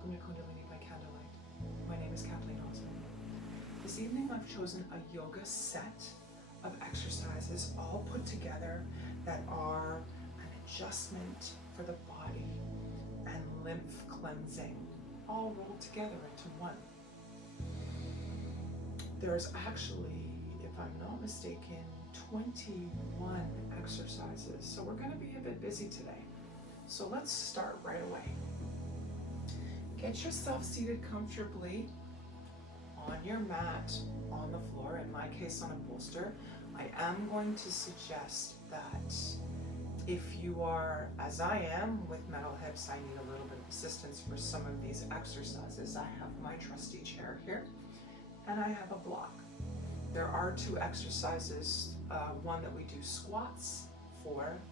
welcome to Kundalini by Candlelight. My name is Kathleen Osmond. This evening I've chosen a yoga set of exercises all put together that are an adjustment for the body and lymph cleansing, all rolled together into one. There's actually, if I'm not mistaken, 21 exercises, so we're going to be a bit busy today. So let's start right away. Get yourself seated comfortably on your mat, on the floor, in my case on a bolster. I am going to suggest that if you are, as I am, with metal hips, I need a little bit of assistance for some of these exercises. I have my trusty chair here, and I have a block. There are two exercises, one that we do squats for,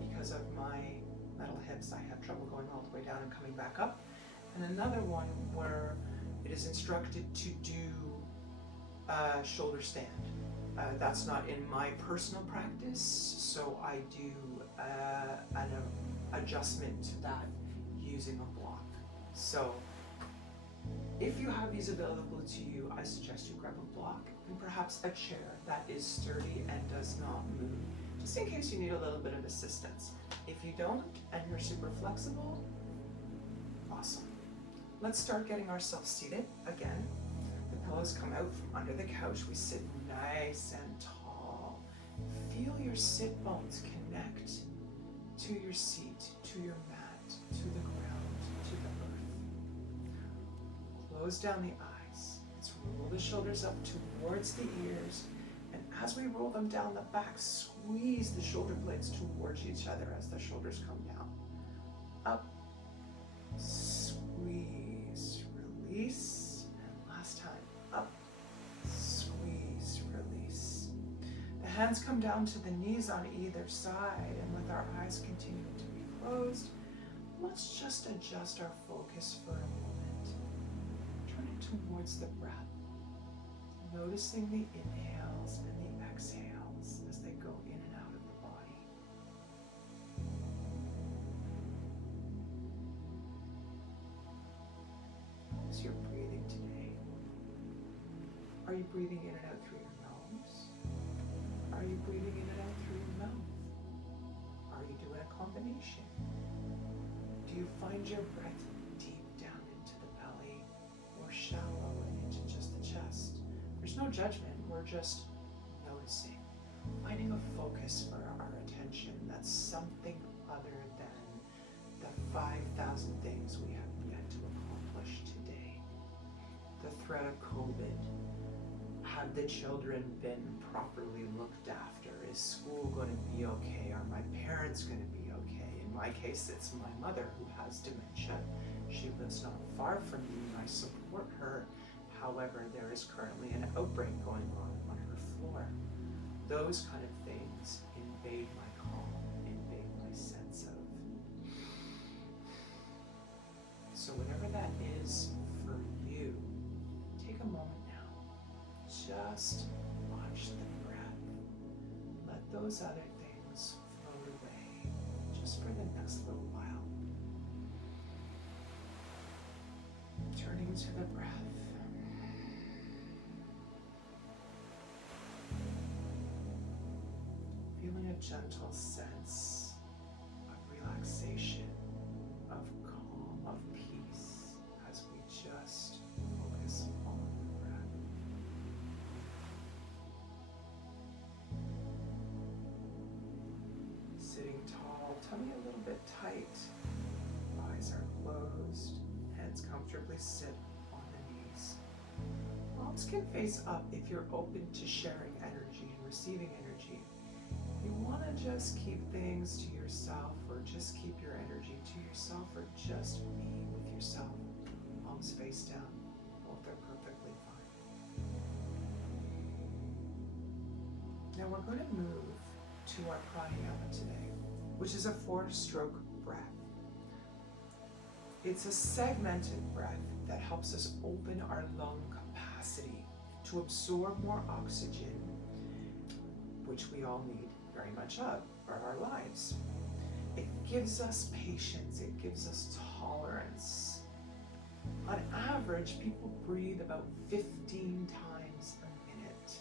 because of my metal hips, I have trouble going all the way down and coming back up. And another one where it is instructed to do shoulder stand. That's not in my personal practice, so I do an adjustment to that using a block. So if you have these available to you, I suggest you grab a block and perhaps a chair that is sturdy and does not move, just in case you need a little bit of assistance. If you don't and you're super flexible, awesome. Let's start getting ourselves seated again. The pillows come out from under the couch. We sit nice and tall. Feel your sit bones connect to your seat, to your mat, to the ground, to the earth. Close down the eyes. Let's roll the shoulders up towards the ears. And as we roll them down the back, squeeze the shoulder blades towards each other as the shoulders come down. Up, squeeze, release, and last time, up, squeeze, release. The hands come down to the knees on either side, and with our eyes continuing to be closed, let's just adjust our focus for a moment. Turn it towards the breath, noticing the inhales and the exhales as they go in and out of the body. How's your breathing today? Are you breathing in and out through your nose? Are you breathing in and out through your mouth? Are you doing a combination? Do you find your breath deep down into the belly or shallow and into just the chest? There's no judgment, we're just noticing, finding a focus for our attention that's something other than the 5,000 things we have yet to accomplish today. The threat of COVID. Have the children been properly looked after? Is school going to be okay? Are my parents going to be okay? In my case, it's my mother who has dementia. She lives not far from me and I support her. However, there is currently an outbreak going on her floor. Those kind of things invade my calm, invade my sense of. So whatever that is for you, take a moment now. Just watch the breath. Let those other things float away just for the next little while. Turning to the breath. Feeling a gentle sense of relaxation, of calm, of peace as we just focus on the breath. Sitting tall, tummy a little bit tight, eyes are closed, hands comfortably sit on the knees. Palms can face up if you're open to sharing energy and receiving energy. You want to just keep things to yourself, or just keep your energy to yourself, or just be with yourself. Palms face down. Both are perfectly fine. Now we're going to move to our pranayama today, which is a 4-stroke breath. It's a segmented breath that helps us open our lung capacity to absorb more oxygen, which we all need very much of for our lives. It gives us patience, it gives us tolerance, On average, people breathe about 15 times a minute.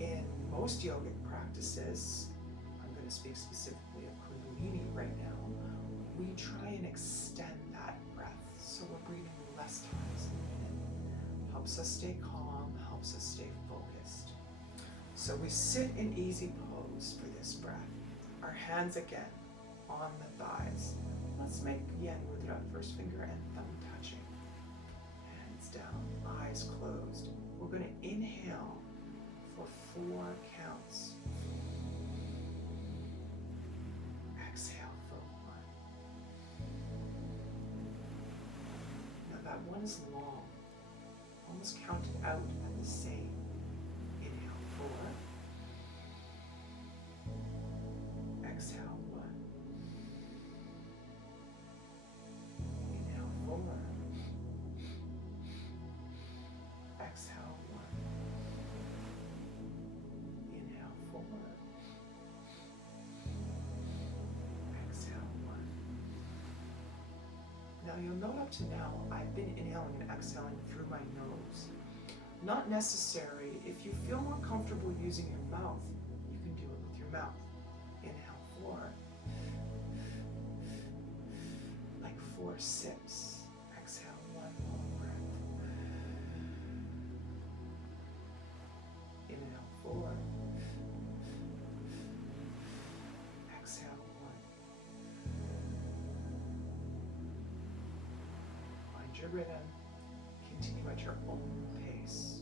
In most yogic practices, I'm going to speak specifically of Kundalini right now, we try and extend that breath. So we're breathing less times a minute. Helps us stay calm, helps us stay focused. So we sit in easy pose for this breath. Our hands again on the thighs. Let's make Yen Mudra, first finger and thumb touching. Hands down, eyes closed. We're going to inhale for 4 counts. Exhale for 1. Now that one is long, almost counted out at the same. Inhale 4. Exhale 1. Inhale 4. Exhale 1. Inhale 4. Exhale 1. Now you'll note up to now, I've been inhaling and exhaling through my nose. Not necessary. If you feel more comfortable using your mouth, you can do it with your mouth. Inhale 4. Like 4 sips. Exhale 1 long breath. Inhale 4. Exhale 1. Find your rhythm. Continue at your own pace.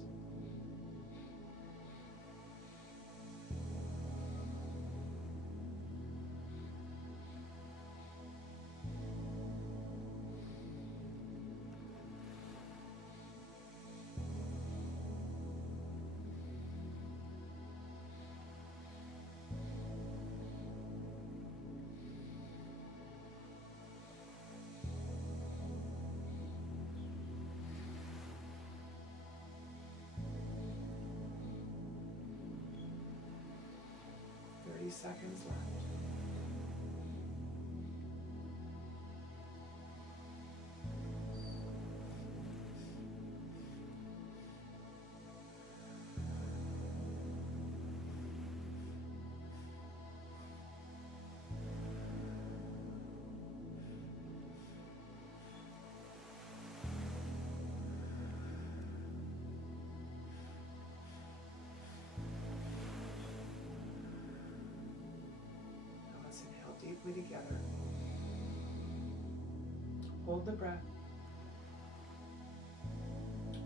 Seconds left. Deeply together. Hold the breath.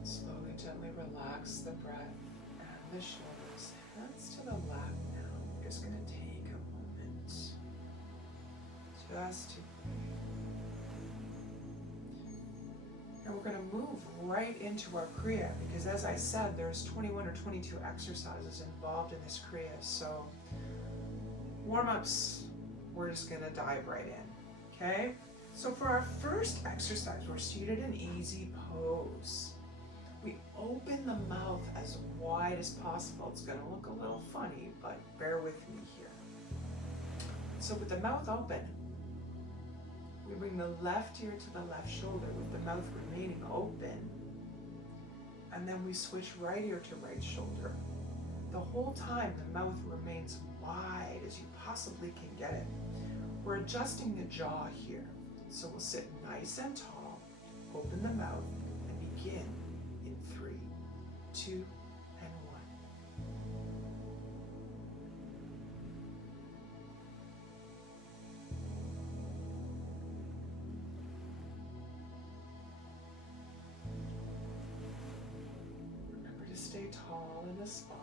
Slowly, gently relax the breath and the shoulders. Hands to the lap now. We're just going to take a moment just to breathe. And we're going to move right into our kriya because, as I said, there's 21 or 22 exercises involved in this kriya. So warm-ups, we're just going to dive right in, okay? So for our first exercise, we're seated in easy pose. We open the mouth as wide as possible. It's going to look a little funny, but bear with me here. So with the mouth open, we bring the left ear to the left shoulder with the mouth remaining open. And then we switch right ear to right shoulder. The whole time, the mouth remains wide as you possibly can get it. We're adjusting the jaw here. So we'll sit nice and tall, open the mouth, and begin in 3, 2, and 1. Remember to stay tall in the spine.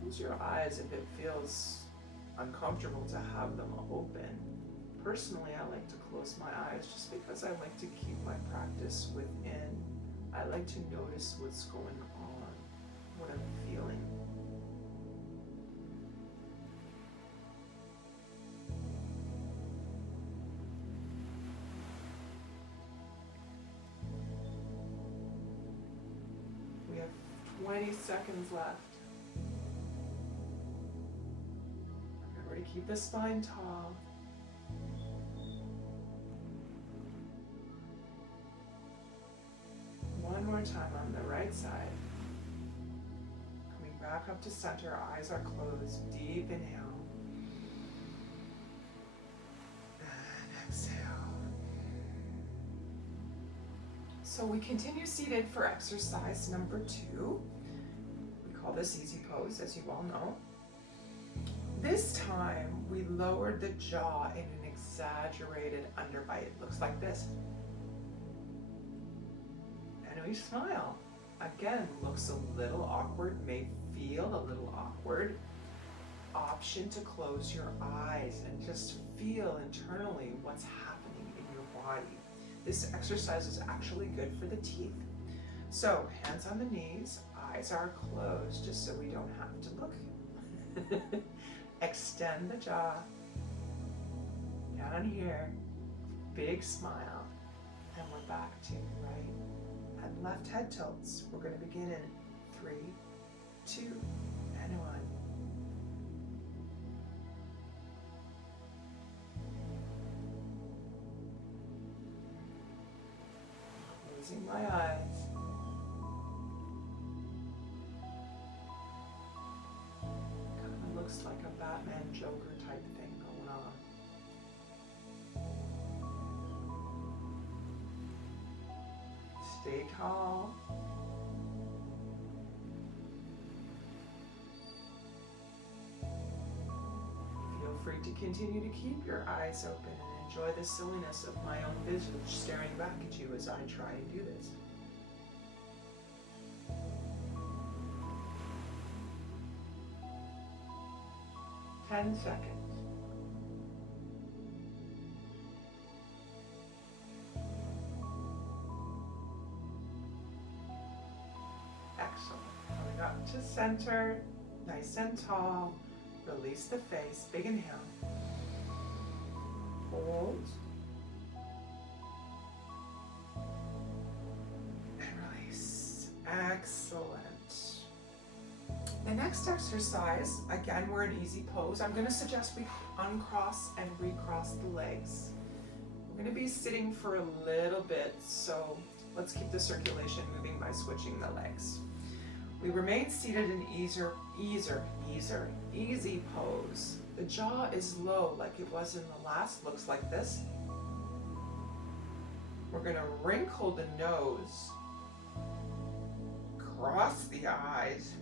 Close your eyes if it feels uncomfortable to have them open. Personally, I like to close my eyes just because I like to keep my practice within. I like to notice what's going on, what I'm feeling. We have 20 seconds left. Remember to keep the spine tall. One more time on the right side. Coming back up to center, eyes are closed. Deep inhale. And exhale. So we continue seated for exercise number 2. We call this easy pose, as you all know. This time, we lowered the jaw in an exaggerated underbite. It looks like this. And we smile. Again, looks a little awkward, may feel a little awkward. Option to close your eyes and just feel internally what's happening in your body. This exercise is actually good for the teeth. So, hands on the knees, eyes are closed just so we don't have to look. Extend the jaw. Down here. Big smile. And we're back to right and left head tilts. We're going to begin in 3, 2, and 1. Closing my eyes. Kind of looks like a Batman Joker type thing going on. Stay calm. Feel free to continue to keep your eyes open and enjoy the silliness of my own visage staring back at you as I try and do this. Ten seconds. Excellent. Coming up to center, nice and tall. Release the face. Big inhale. Hold. And release. Excellent. The next exercise, again, we're in easy pose. I'm going to suggest we uncross and recross the legs. We're going to be sitting for a little bit, so let's keep the circulation moving by switching the legs. We remain seated in easy pose. The jaw is low like it was in the last, looks like this. We're going to wrinkle the nose, cross the eyes,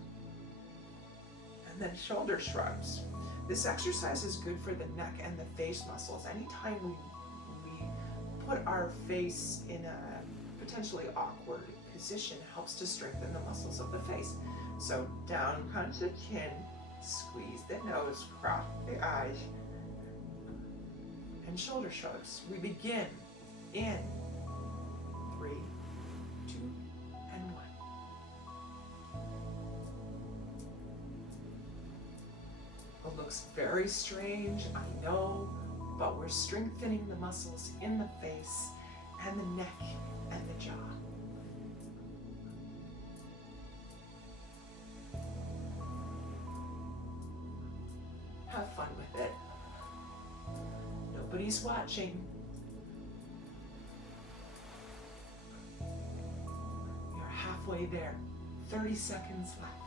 and then shoulder shrugs. This exercise is good for the neck and the face muscles. Anytime we put our face in a potentially awkward position helps to strengthen the muscles of the face. So down comes the chin, squeeze the nose, cross the eyes, and shoulder shrugs. We begin in 3, 2, and 1. It looks very strange, I know, but we're strengthening the muscles in the face and the neck and the jaw. Have fun with it. Nobody's watching. You're halfway there. 30 seconds left.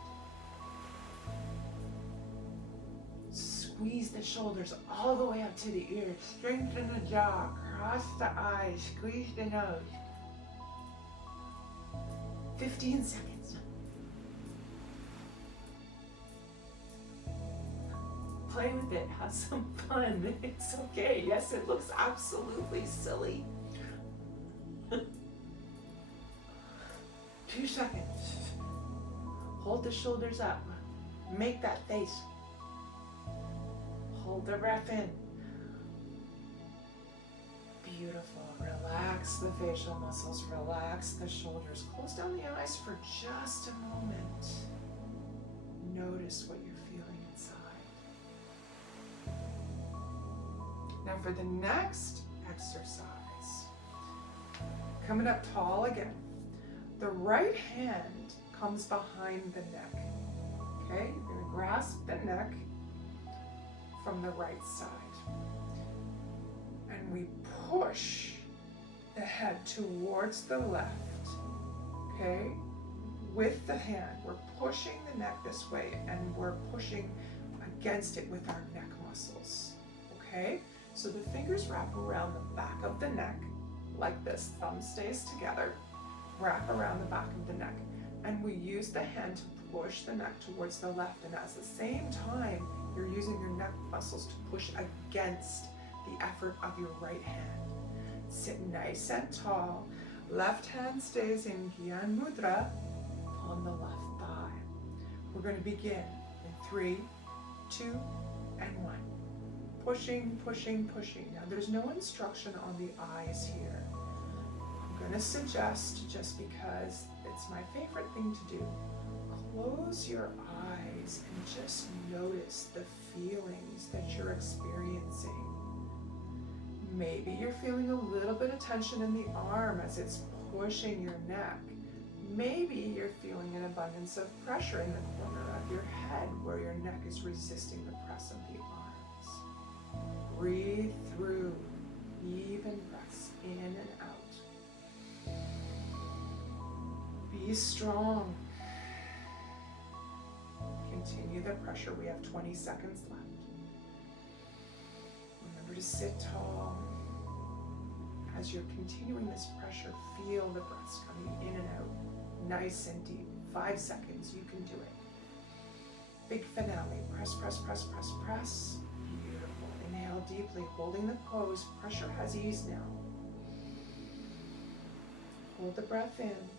Squeeze the shoulders all the way up to the ears. Strengthen the jaw. Cross the eyes. Squeeze the nose. 15 seconds. Play with it. Have some fun. It's okay. Yes, it looks absolutely silly. 2 seconds. Hold the shoulders up. Make that face. Hold the breath in. Beautiful. Relax the facial muscles. Relax the shoulders. Close down the eyes for just a moment. Notice what you're feeling inside. Now for the next exercise, coming up tall again. The right hand comes behind the neck. Okay, you're going to grasp the neck from the right side. And we push the head towards the left. okay? With the hand, we're pushing the neck this way and we're pushing against it with our neck muscles, okay? So the fingers wrap around the back of the neck like this. Thumb stays together, wrap around the back of the neck. And we use the hand to push the neck towards the left. And at the same time, you're using your neck muscles to push against the effort of your right hand. Sit nice and tall. Left hand stays in Gyan Mudra on the left thigh. We're going to begin in 3, 2, and 1. Pushing, pushing, pushing. Now there's no instruction on the eyes here. I'm going to suggest, just because it's my favorite thing to do, close your eyes and just notice the feelings that you're experiencing. Maybe you're feeling a little bit of tension in the arm as it's pushing your neck. Maybe you're feeling an abundance of pressure in the corner of your head where your neck is resisting the press of the arms. Breathe through even breaths in and out. Be strong. Continue the pressure. We have 20 seconds left. Remember to sit tall. As you're continuing this pressure, feel the breaths coming in and out, nice and deep. 5 seconds, you can do it. Big finale. Press, press, press, press, press. Beautiful. Inhale deeply, holding the pose. Pressure has eased now. Hold the breath in.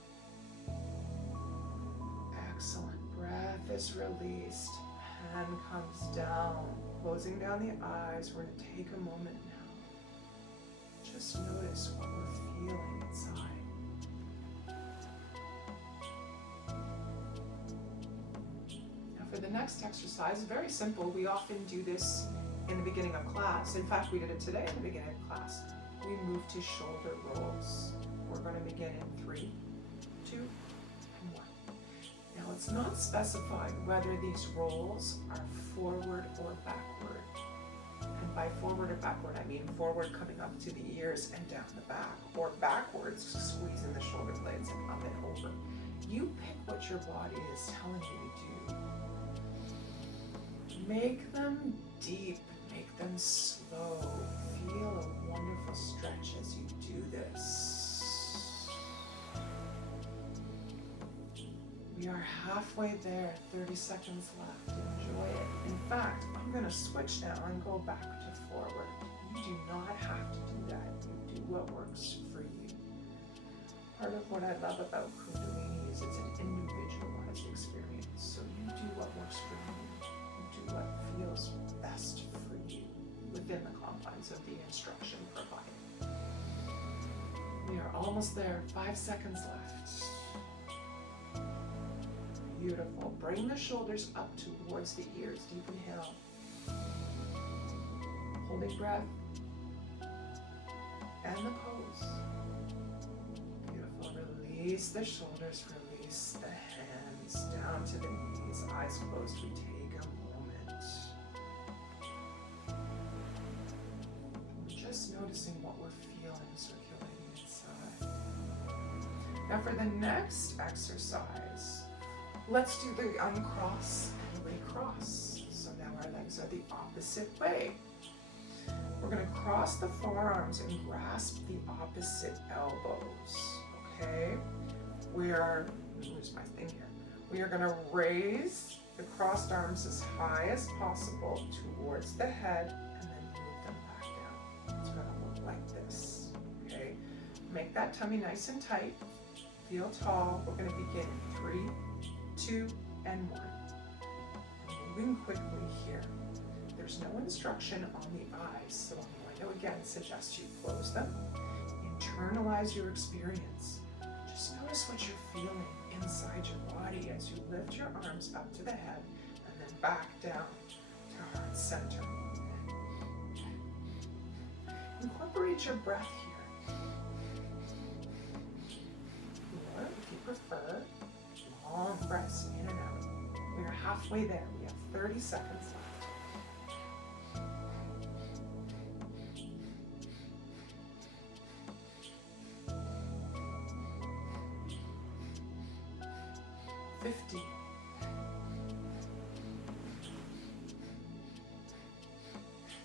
Excellent. Breath is released. Hand comes down. Closing down the eyes. We're going to take a moment now. Just notice what we're feeling inside. Now for the next exercise, very simple. We often do this in the beginning of class. In fact, we did it today in the beginning of class. We move to shoulder rolls. We're going to begin in 3, 2, and 1. Now it's not specified whether these rolls are forward or backward. And by forward or backward, I mean forward coming up to the ears and down the back, or backwards, squeezing the shoulder blades and up and over. You pick what your body is telling you to do. Make them deep, make them slow. Feel a wonderful stretch as you do this. We are halfway there, 30 seconds left. Enjoy it. In fact, I'm going to switch now and go back to forward. You do not have to do that. You do what works for you. Part of what I love about Kundalini is it's an individualized experience. So you do what works for you. You do what feels best for you within the confines of the instruction provided. We are almost there. 5 seconds left. Beautiful. Bring the shoulders up towards the ears. Deep inhale. Holding breath. And the pose. Beautiful. Release the shoulders. Release the hands down to the knees. Eyes closed. We take a moment. We're just noticing what we're feeling circulating inside. Now for the next exercise, let's do the uncross and recross. So now our legs are the opposite way. We're going to cross the forearms and grasp the opposite elbows. Okay? Where's my thing here? We are going to raise the crossed arms as high as possible towards the head and then move them back down. It's going to look like this. Okay? Make that tummy nice and tight. Feel tall. We're going to begin in 3, 2, and 1. Moving quickly here. There's no instruction on the eyes, so I'm going to again suggest you close them. Internalize your experience. Just notice what you're feeling inside your body as you lift your arms up to the head and then back down to heart center. Incorporate your breath here. Or, if you prefer, long breaths in and out. We are halfway there. We have 30 seconds left. deep.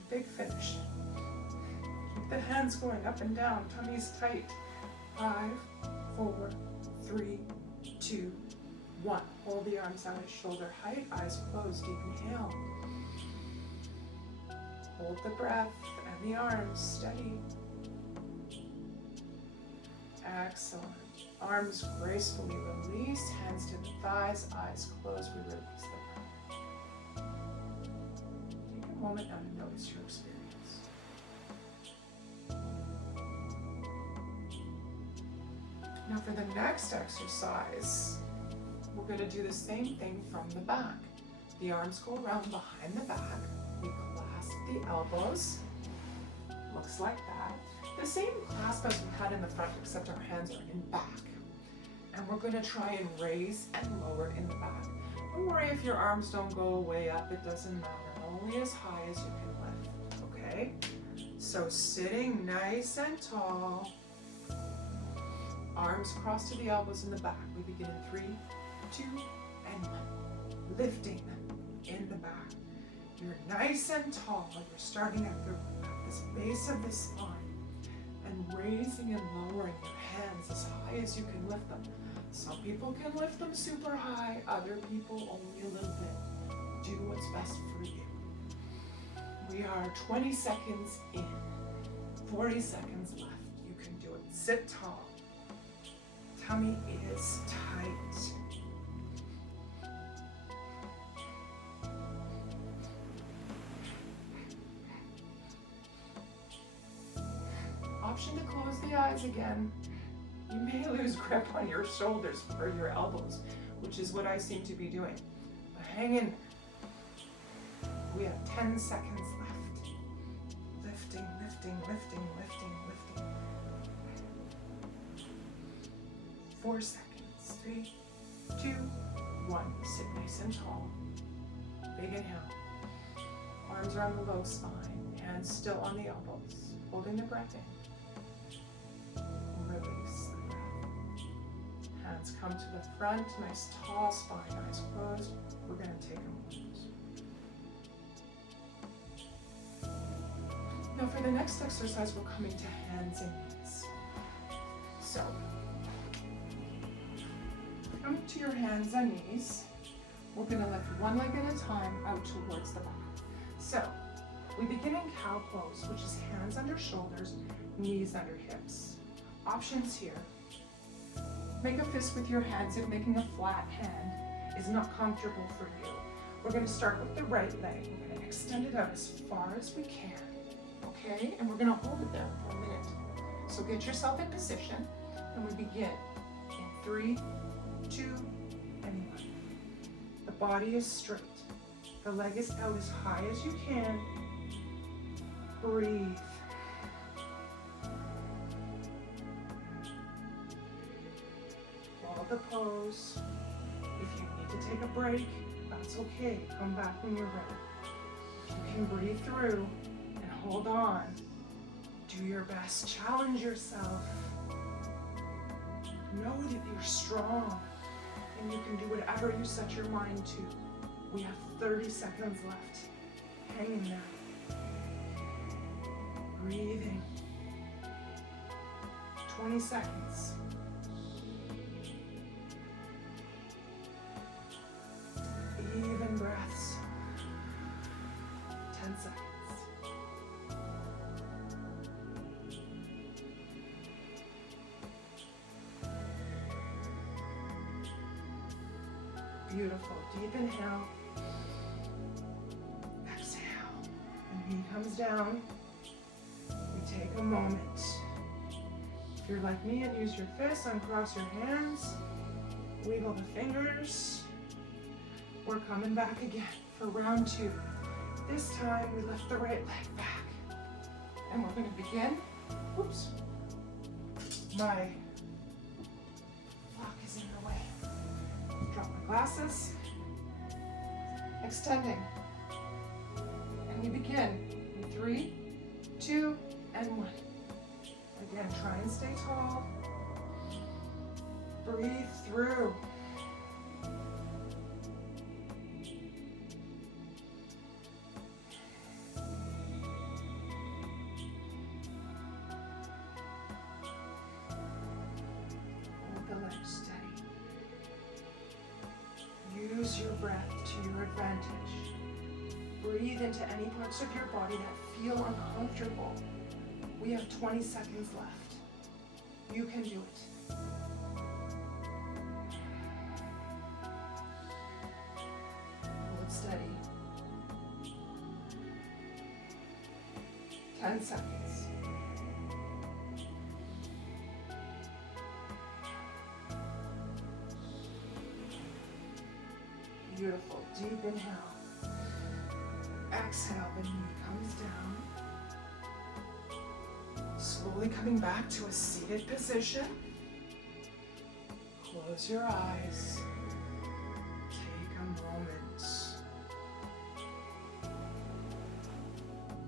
Big finish. Keep the hands going up and down, tummy's tight. 5, 4, 3, 2, 1. Hold the arms out at shoulder height, eyes closed, deep inhale. Hold the breath and the arms steady. Excellent. Arms gracefully release, hands to the thighs, eyes closed, we release the breath. Take a moment now to notice your experience. Now for the next exercise, we're going to do the same thing from the back. The arms go around behind the back. We clasp the elbows. Looks like that. The same clasp as we had in the front, except our hands are in back. And we're going to try and raise and lower in the back. Don't worry if your arms don't go way up, it doesn't matter. Only as high as you can lift, okay? So sitting nice and tall. Arms crossed to the elbows in the back. We begin in 3, 2, and 1. Lifting in the back. You're nice and tall. You're starting at this base of the spine and raising and lowering your hands as high as you can lift them. Some people can lift them super high, other people only a little bit. Do what's best for you. We are 20 seconds in, 40 seconds left. You can do it. Sit tall. Tummy is tight. Option to close the eyes again. You may lose grip on your shoulders or your elbows, which is what I seem to be doing. But hang in. We have 10 seconds left. Lifting, lifting, lifting, lifting, lifting. 4 seconds. 3, 2, 1. Sit nice and tall. Big inhale. Arms are on the low spine. Hands still on the elbows. Holding the breath in. Release the breath. Hands come to the front. Nice tall spine. Eyes closed. We're going to take a moment. Now for the next exercise, we're coming to hands and knees. So, come to your hands and knees. We're going to lift one leg at a time out towards the back. So, we begin in cow pose, which is hands under shoulders, knees under hips. Options here. Make a fist with your hands if making a flat hand is not comfortable for you. We're going to start with the right leg. We're going to extend it out as far as we can. Okay? And we're going to hold it there for a minute. So get yourself in position, and we begin in 3, 2, and 1. The body is straight. The leg is out as high as you can. Breathe. Follow the pose. If you need to take a break, that's okay. Come back when you're ready. If you can breathe through and hold on, do your best. Challenge yourself. Know that you're strong and you can do whatever you set your mind to. We have 30 seconds left. Hang in there. Breathing. 20 seconds. Even breaths. 10 seconds. Beautiful. Deep inhale. Exhale. And knee comes down. We take a moment. If you're like me and use your fists, uncross your hands. Wiggle the fingers. We're coming back again for round 2. This time we lift the right leg back. And we're going to begin. Oops. My block is in the way. Drop my glasses. Extending. And we begin in 3, 2, and 1. Again, try and stay tall. Breathe through. use your breath to your advantage. Breathe into any parts of your body that feel uncomfortable. We have 20 seconds left. You can do it. Hold steady. 10 seconds. Beautiful. Deep inhale. Exhale, the knee comes down. Slowly coming back to a seated position. Close your eyes. Take a moment.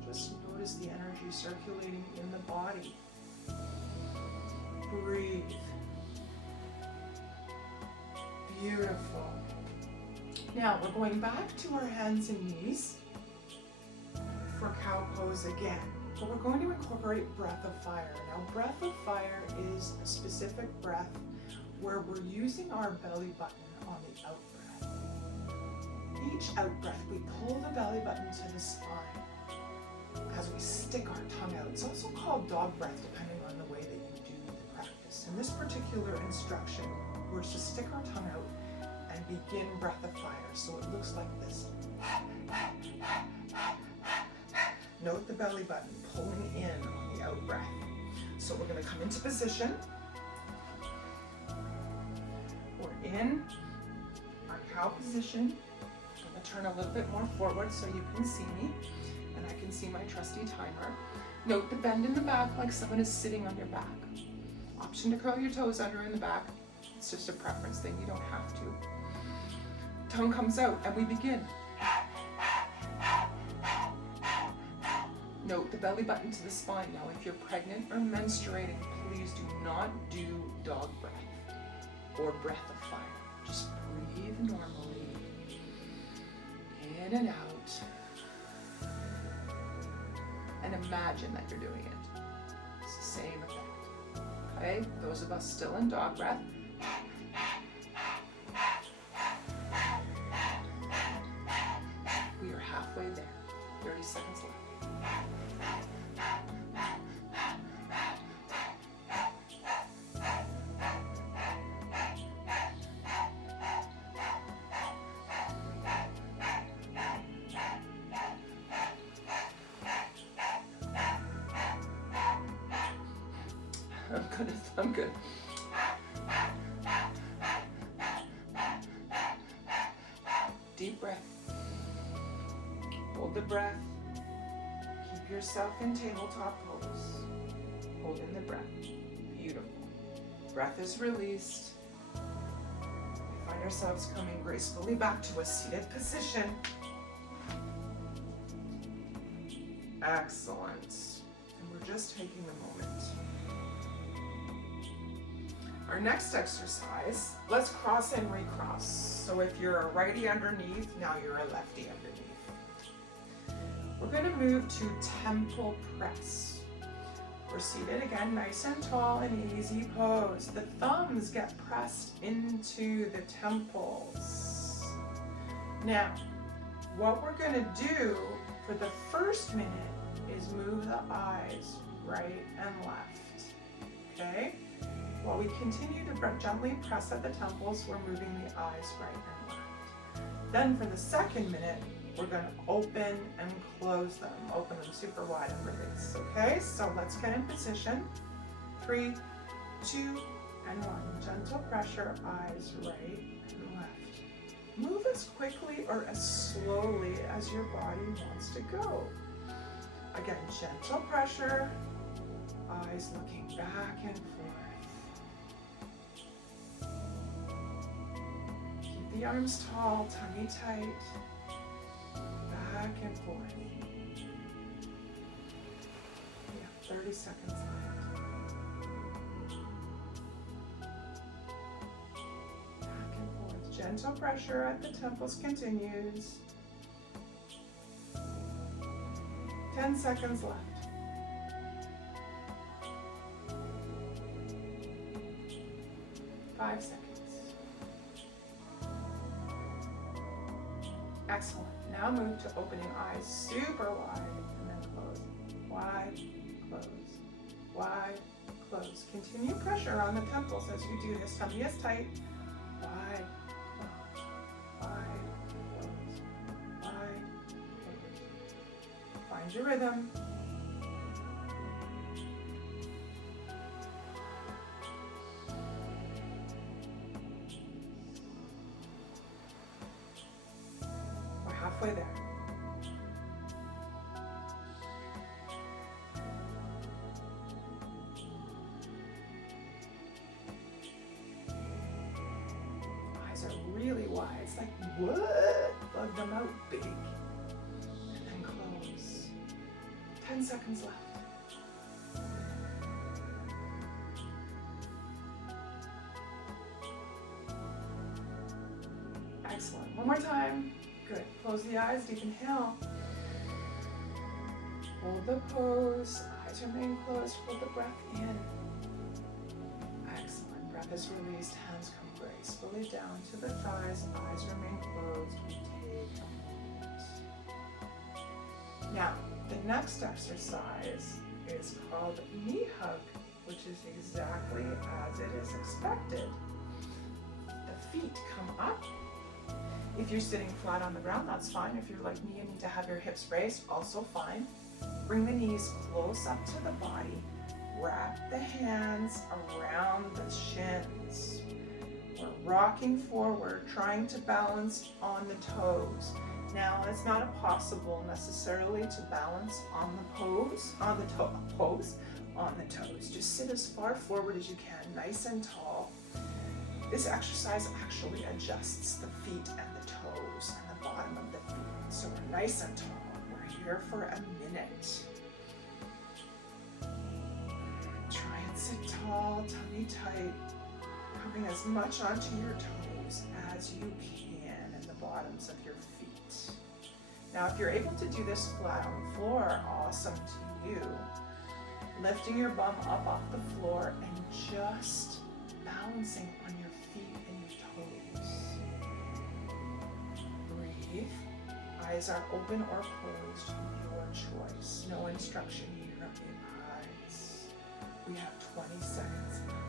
Just notice the energy circulating in the body. Breathe. Beautiful. Now we're going back to our hands and knees for cow pose again. But we're going to incorporate breath of fire. Now breath of fire is a specific breath where we're using our belly button on the out breath. Each out breath, we pull the belly button to the spine as we stick our tongue out. It's also called dog breath depending on the way that you do the practice. In this particular instruction, we're to stick our tongue out and begin breath of fire. So it looks like this. Note the belly button pulling in on the out breath. So we're going to come into position. We're in our cow position. I'm going to turn a little bit more forward so you can see me and I can see my trusty timer. Note the bend in the back like someone is sitting on your back. Option to curl your toes under in the back. It's just a preference thing, you don't have to. Tongue comes out and we begin. Note the belly button to the spine. Now if you're pregnant or menstruating, please do not do dog breath or breath of fire. Just breathe normally, in and out, and imagine that you're doing it. It's the same effect. Okay, those of us still in dog breath. We are halfway there. 30 seconds left. I'm good. Deep breath. Hold the breath. Keep yourself in tabletop pose. Hold in the breath. Beautiful. Breath is released. We find ourselves coming gracefully back to a seated position. Excellent. And we're just taking a moment. Our next exercise, let's cross and recross. So if you're a righty underneath, now you're a lefty underneath. We're going to move to temple press. We're seated again, nice and tall and easy pose. The thumbs get pressed into the temples. Now, what we're going to do for the first minute is move the eyes right and left. Okay? While we continue to gently press at the temples, we're moving the eyes right and left. Then for the second minute, we're going to open and close them. Open them super wide and release. Okay, so let's get in position. 3, 2, and 1. Gentle pressure, eyes right and left. Move as quickly or as slowly as your body wants to go. Again, gentle pressure, eyes looking back and forth. The arms tall, tummy tight, back and forth. We have 30 seconds left. Back and forth. Gentle pressure at the temples continues. 10 seconds left. 5 seconds. Excellent. Now move to opening eyes super wide and then close. Wide, close, wide, close. Continue pressure on the temples as you do this. Tummy is tight. Wide, close, wide, close, wide, close. Find your rhythm. We're halfway there. Really wide. It's like, what? Bug them out big. And then close. 10 seconds left. Excellent. One more time. Good. Close the eyes. Deep inhale. Hold the pose. Eyes remain closed. Hold the breath in. Excellent. Breath is released. Hands come gracefully down to the thighs, eyes remain closed. We take a moment. Now, the next exercise is called knee hug, which is exactly as it is expected. The feet come up. If you're sitting flat on the ground, that's fine. If you're like me and need to have your hips raised, also fine. Bring the knees close up to the body. Wrap the hands around the shins. We're rocking forward, trying to balance on the toes. Now, it's not impossible necessarily to balance on the toes. Just sit as far forward as you can, nice and tall. This exercise actually adjusts the feet and the toes and the bottom of the feet. So we're nice and tall. We're here for a minute. Try and sit tall, tummy tight. Coming as much onto your toes as you can and the bottoms of your feet. Now, if you're able to do this flat on the floor, awesome to you. Lifting your bum up off the floor and just balancing on your feet and your toes. Breathe. Eyes are open or closed, your choice. No instruction here of the eyes. We have 20 seconds left.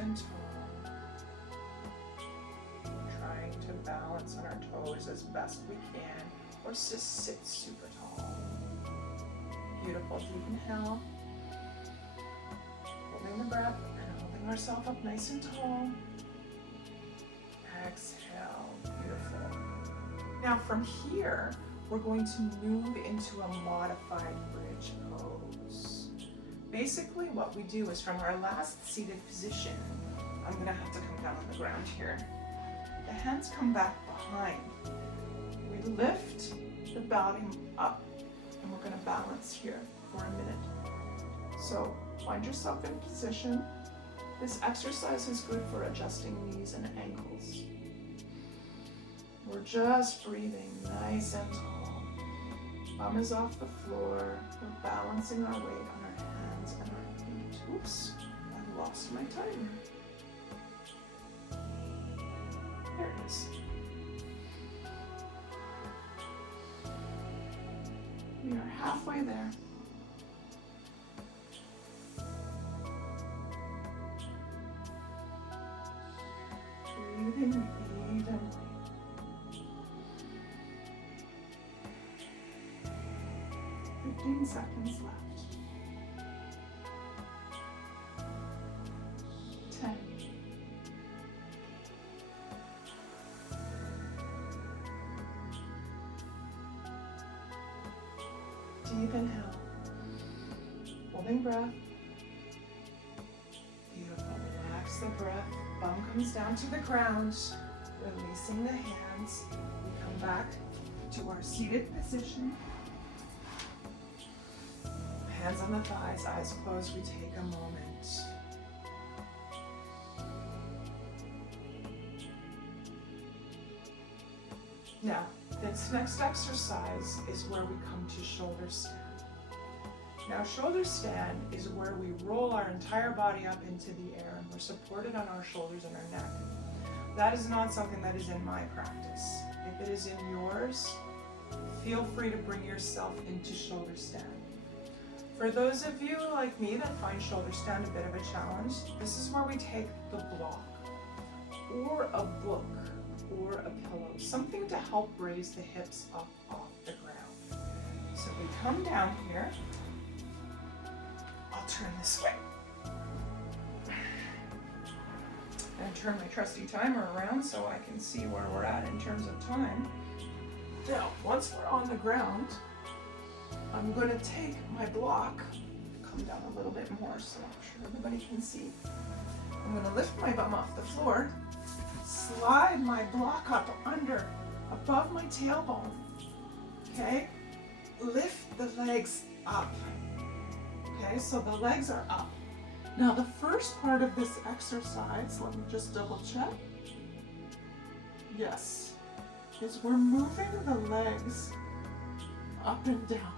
And tall, trying to balance on our toes as best we can, or just sit super tall. Beautiful. Deep inhale, holding the breath and holding ourselves up nice and tall. Exhale. Beautiful. Now from here, we're going to move into a modified bridge pose. Basically what we do is from our last seated position, I'm going to have to come down on the ground here. The hands come back behind. We lift the body up and we're going to balance here for a minute. So find yourself in position. This exercise is good for adjusting knees and ankles. We're just breathing nice and tall. Bum is off the floor. We're balancing our weight on our hands and our feet. Oops, I lost my timer. There it is. We are halfway there. Breathing evenly. Seconds left. 10. 'Deep inhale. Holding breath. Beautiful. Relax the breath. Bum comes down to the ground. Releasing the hands. We come back to our seated position. Hands on the thighs, eyes closed, we take a moment. Now, this next exercise is where we come to shoulder stand. Now, shoulder stand is where we roll our entire body up into the air and we're supported on our shoulders and our neck. That is not something that is in my practice. If it is in yours, feel free to bring yourself into shoulder stand. For those of you like me that find shoulder stand a bit of a challenge, this is where we take the block or a book or a pillow, something to help raise the hips up off the ground. So we come down here. I'll turn this way. And turn my trusty timer around so I can see where we're at in terms of time. Now, once we're on the ground, I'm going to take my block, come down a little bit more so I'm sure everybody can see. I'm going to lift my bum off the floor, slide my block up above my tailbone, okay? Lift the legs up, okay? So the legs are up. Now the first part of this exercise, let me just double check. Yes, is we're moving the legs up and down.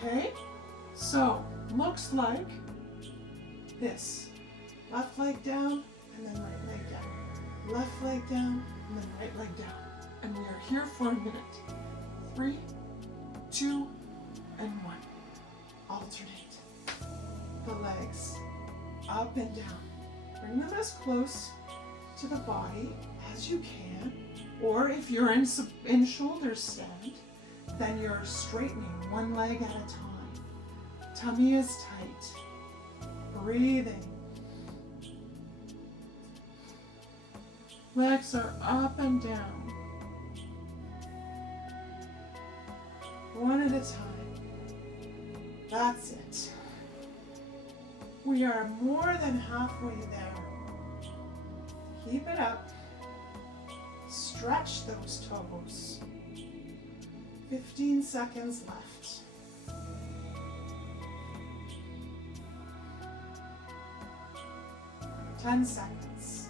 Okay, so looks like this. Left leg down and then right leg down. Left leg down and then right leg down. And we are here for a minute. 3, 2, and 1. Alternate the legs up and down. Bring them as close to the body as you can. Or if you're in shoulder stand, then you're straightening one leg at a time. Tummy is tight. Breathing. Legs are up and down. One at a time. That's it. We are more than halfway there. Keep it up. Stretch those toes. 15 seconds left. Ten seconds.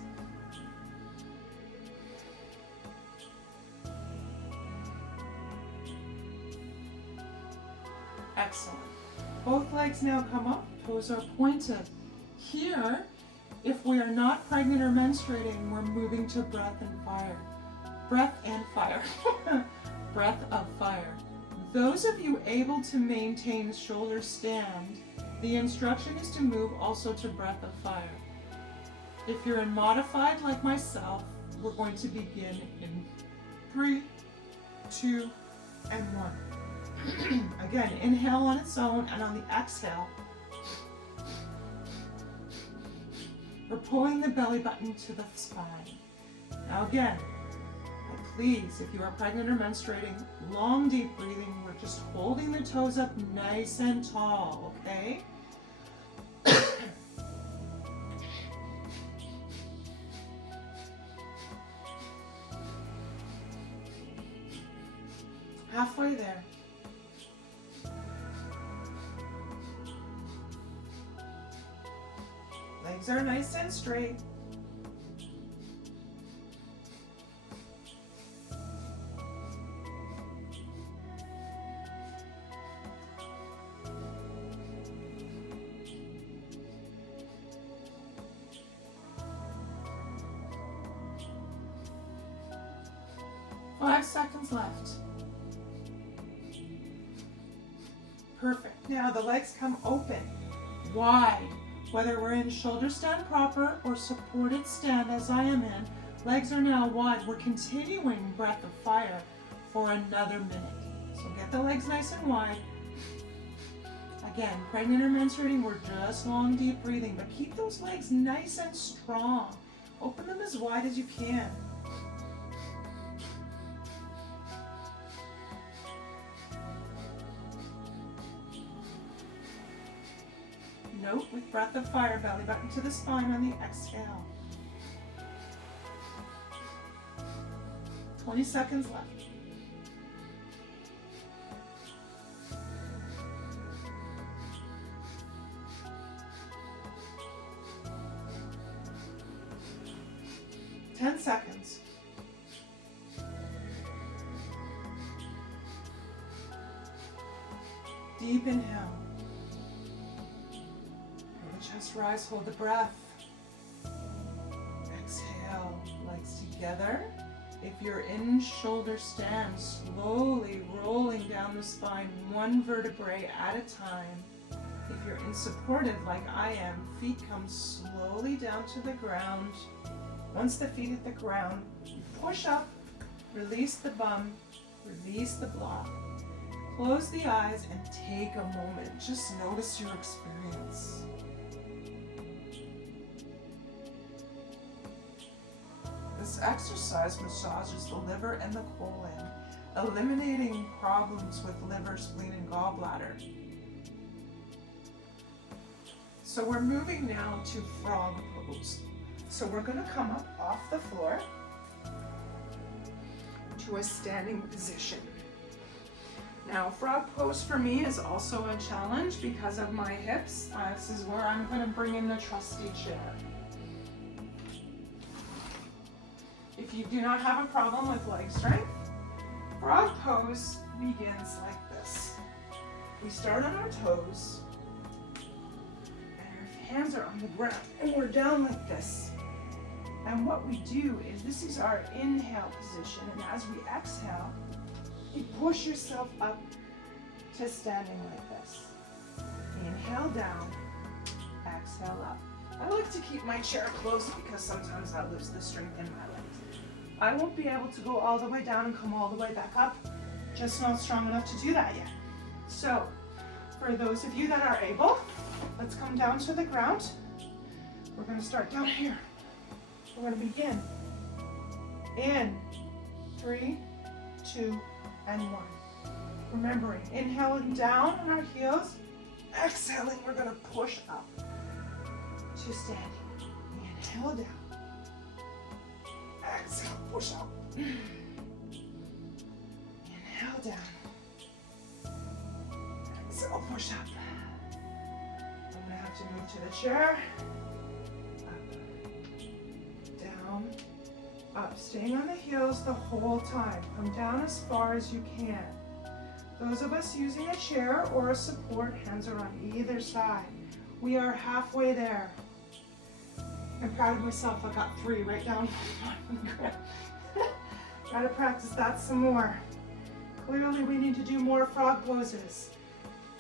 Excellent. Both legs now come up, toes are pointed. Here, if we are not pregnant or menstruating, we're moving to breath and fire. Breath and fire. Breath of fire. Those of you able to maintain shoulder stand, the instruction is to move also to breath of fire. If you're in modified like myself, we're going to begin in 3, 2, and 1. Again, inhale on its own, and on the exhale, we're pulling the belly button to the spine. Now again, please, if you are pregnant or menstruating, long deep breathing. We're just holding the toes up nice and tall, okay? Halfway there. Legs are nice and straight. Five seconds left. Perfect. Now the legs come open, wide. Whether we're in shoulder stand proper or supported stand as I am in, legs are now wide. We're continuing breath of fire for another minute. So get the legs nice and wide. Again, pregnant or menstruating, we're just long, deep breathing, but keep those legs nice and strong. Open them as wide as you can. Note with breath of fire, belly button to the spine on the exhale. 20 seconds left. Ten seconds. Deep inhale. Last rise, hold the breath. Exhale, legs together. If you're in shoulder stand, slowly rolling down the spine, one vertebrae at a time. If you're in supported like I am, feet come slowly down to the ground. Once the feet hit the ground, you push up, release the bum, release the block. Close the eyes and take a moment. Just notice your experience. This exercise massages the liver and the colon, eliminating problems with liver, spleen, and gallbladder. So we're moving now to frog pose. So we're going to come up off the floor to a standing position. Now, frog pose for me is also a challenge because of my hips. This is where I'm going to bring in the trusty chair. If you do not have a problem with leg strength, frog pose begins like this. We start on our toes, and our hands are on the ground, and we're down like this. And what we do is, this is our inhale position, and as we exhale, you push yourself up to standing like this. Inhale down, exhale up. I like to keep my chair close because sometimes I lose the strength in my legs. I won't be able to go all the way down and come all the way back up, just not strong enough to do that yet. So, for those of you that are able, let's come down to the ground. We're going to start down here. We're going to begin in 3, 2, and 1. Remembering, inhaling down on our heels, exhaling, we're going to push up to standing. Inhale down. Exhale, push up. Inhale down. Exhale, push up. I'm going to have to move to the chair. Up, down, up. Staying on the heels the whole time. Come down as far as you can. Those of us using a chair or a support, hands are on either side. We are halfway there. I'm proud of myself. I got 3 right down on the ground. Gotta practice that some more. Clearly we need to do more frog poses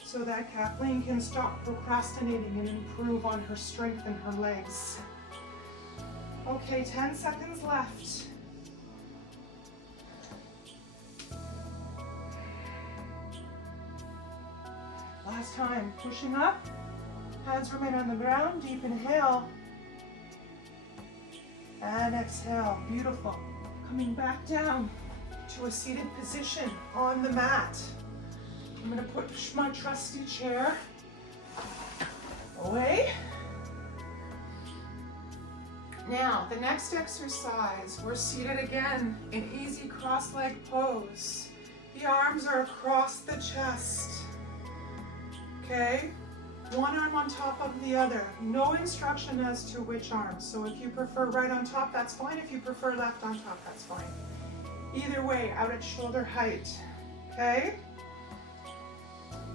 so that Kathleen can stop procrastinating and improve on her strength in her legs. Okay, 10 seconds left. Last time, pushing up, hands remain on the ground, deep inhale. And exhale, beautiful. Coming back down to a seated position on the mat. I'm gonna push my trusty chair away. Now, the next exercise, we're seated again in easy cross-leg pose. The arms are across the chest. Okay? One arm on top of the other. No instruction as to which arm. So if you prefer right on top, that's fine. If you prefer left on top, that's fine. Either way, out at shoulder height. Okay?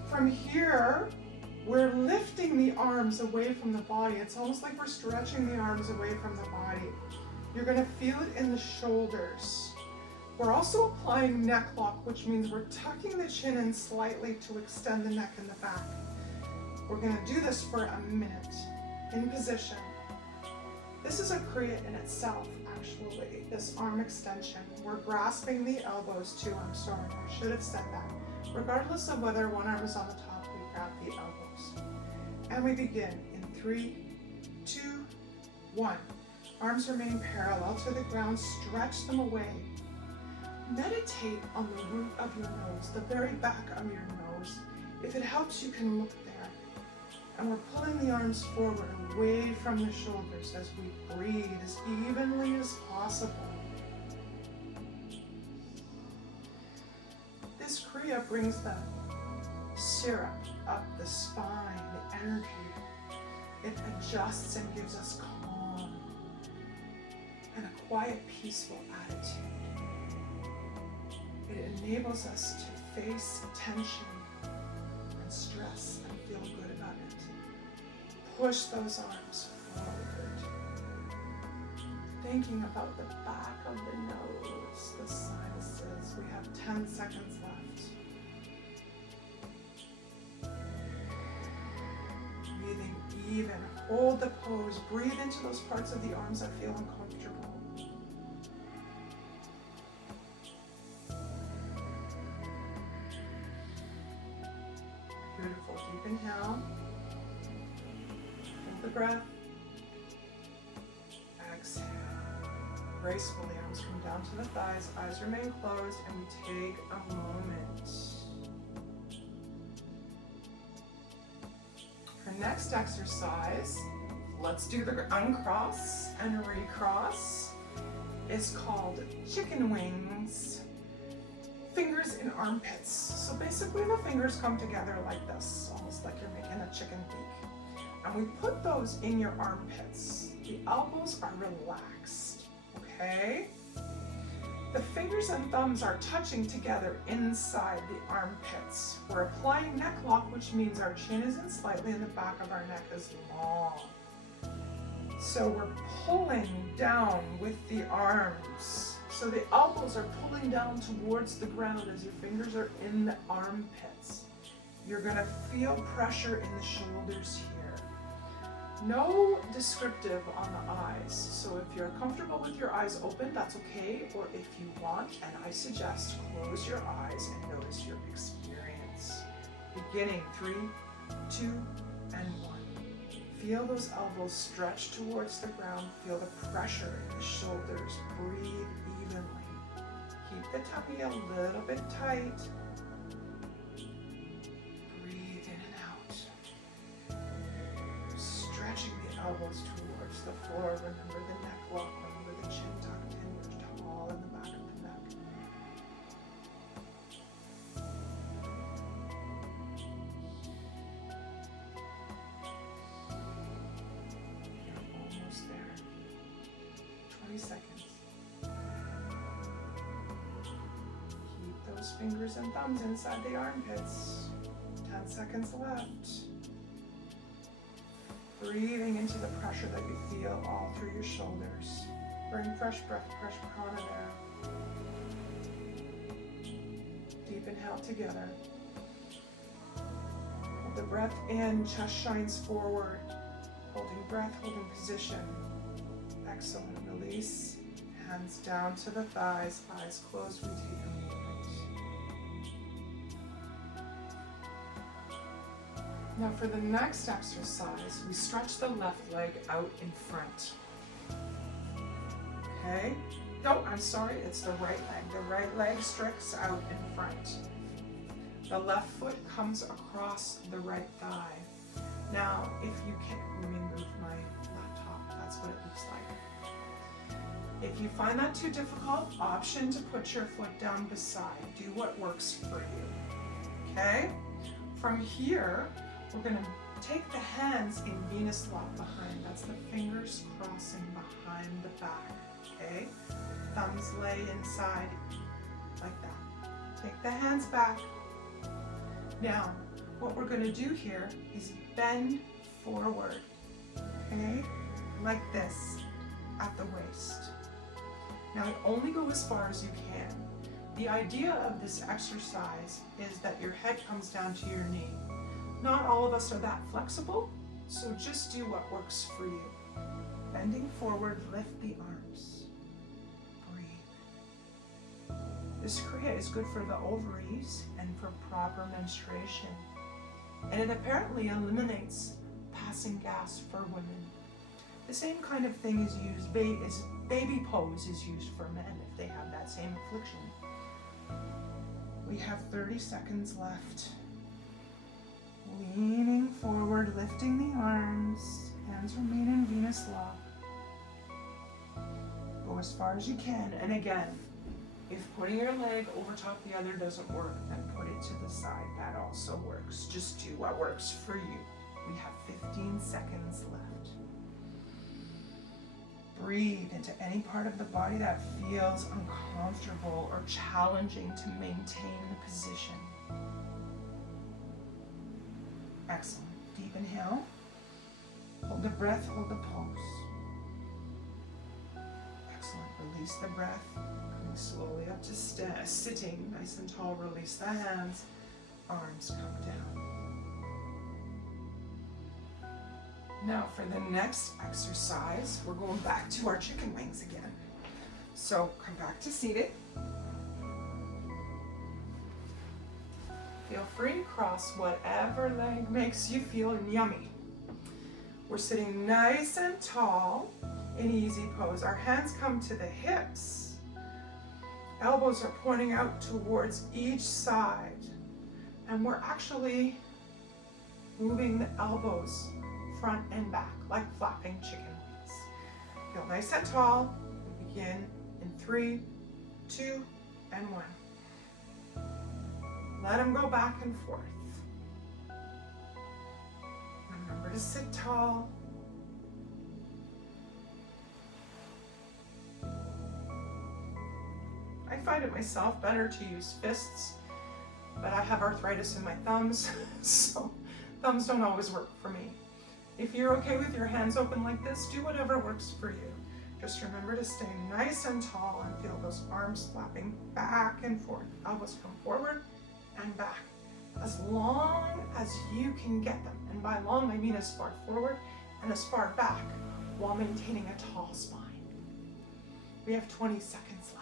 From here, we're lifting the arms away from the body. It's almost like we're stretching the arms away from the body. You're going to feel it in the shoulders. We're also applying neck lock, which means we're tucking the chin in slightly to extend the neck and the back. We're going to do this for a minute in position. This is a kriya in itself, actually, this arm extension. We're grasping the elbows too. I'm sorry, I should have said that. Regardless of whether one arm is on the top, we grab the elbows. And we begin in 3, 2, 1. Arms remain parallel to the ground. Stretch them away. Meditate on the root of your nose, the very back of your nose. If it helps, you can look there. And we're pulling the arms forward, away from the shoulders as we breathe as evenly as possible. This kriya brings the syrup up the spine, the energy. It adjusts and gives us calm and a quiet, peaceful attitude. It enables us to face tension and stress and feel good about it. push those arms forward. Thinking about the back of the nose, the sinuses. We have 10 seconds left. Breathing even. Hold the pose. Breathe into those parts of the arms that feel uncomfortable. Beautiful. Deep inhale. Hold the breath. Exhale. Gracefully, arms come down to the thighs, eyes remain closed, and we take a moment. Our next exercise, let's do the uncross and recross, is called chicken wings. Fingers in armpits. So basically the fingers come together like this, almost like you're making a chicken beak. And we put those in your armpits. The elbows are relaxed, okay? The fingers and thumbs are touching together inside the armpits. We're applying neck lock, which means our chin is in slightly and the back of our neck is long. So we're pulling down with the arms. So the elbows are pulling down towards the ground as your fingers are in the armpits. You're gonna feel pressure in the shoulders here. No descriptive on the eyes. So if you're comfortable with your eyes open, that's okay. Or if you want, and I suggest, close your eyes and notice your experience. Beginning 3, 2, and 1. Feel those elbows stretch towards the ground. Feel the pressure in the shoulders. Breathe evenly. Keep the tummy a little bit tight. Breathe in and out. Stretching the elbows towards the floor. Remember the neck lock. Remember the chin tucked in. You're tall in the back of the neck. Almost there. 20 seconds. Keep those fingers and thumbs inside the armpits. 10 seconds left. Breathing into the pressure that you feel all through your shoulders. Bring fresh breath, fresh prana there. Deep inhale together. Hold the breath in, chest shines forward. Holding breath, holding position. Excellent. Release. Hands down to the thighs, eyes closed. We take a moment. Now for the next exercise, we stretch the left leg out in front. Okay? No, I'm sorry, it's the right leg. The right leg stretches out in front. The left foot comes across the right thigh. Now, if you can, let me move my laptop. That's what it looks like. If you find that too difficult, option to put your foot down beside. Do what works for you. Okay? From here, we're going to take the hands in Venus lock behind. That's the fingers crossing behind the back. Okay? Thumbs lay inside like that. Take the hands back. Now, what we're going to do here is bend forward. Okay? Like this at the waist. Now, only go as far as you can. The idea of this exercise is that your head comes down to your knee. Not all of us are that flexible, so just do what works for you. Bending forward, lift the arms. Breathe. This kriya is good for the ovaries and for proper menstruation. And it apparently eliminates passing gas for women. The same kind of thing is used, baby pose is used for men if they have that same affliction. We have 30 seconds left. Leaning forward, lifting the arms. Hands remain in Venus lock. Go as far as you can. And again, if putting your leg over top the other doesn't work, then put it to the side. That also works. Just do what works for you. We have 15 seconds left. Breathe into any part of the body that feels uncomfortable or challenging to maintain the position. Excellent. Deep inhale. Hold the breath, hold the pulse. Excellent. Release the breath. Coming slowly up to sitting, nice and tall. Release the hands. Arms come down. Now for the next exercise, we're going back to our chicken wings again. So come back to seated. Feel free to cross whatever leg makes you feel yummy. We're sitting nice and tall in easy pose. Our hands come to the hips. Elbows are pointing out towards each side. And we're actually moving the elbows front and back like flapping chicken wings. Feel nice and tall. We begin in 3, 2, and 1. Let them go back and forth. Remember to sit tall. I find it myself better to use fists, but I have arthritis in my thumbs, so thumbs don't always work for me. If you're okay with your hands open like this, do whatever works for you. Just remember to stay nice and tall and feel those arms flapping back and forth. Elbows come forward and back, as long as you can get them. And by long, I mean as far forward and as far back, while maintaining a tall spine. We have 20 seconds left.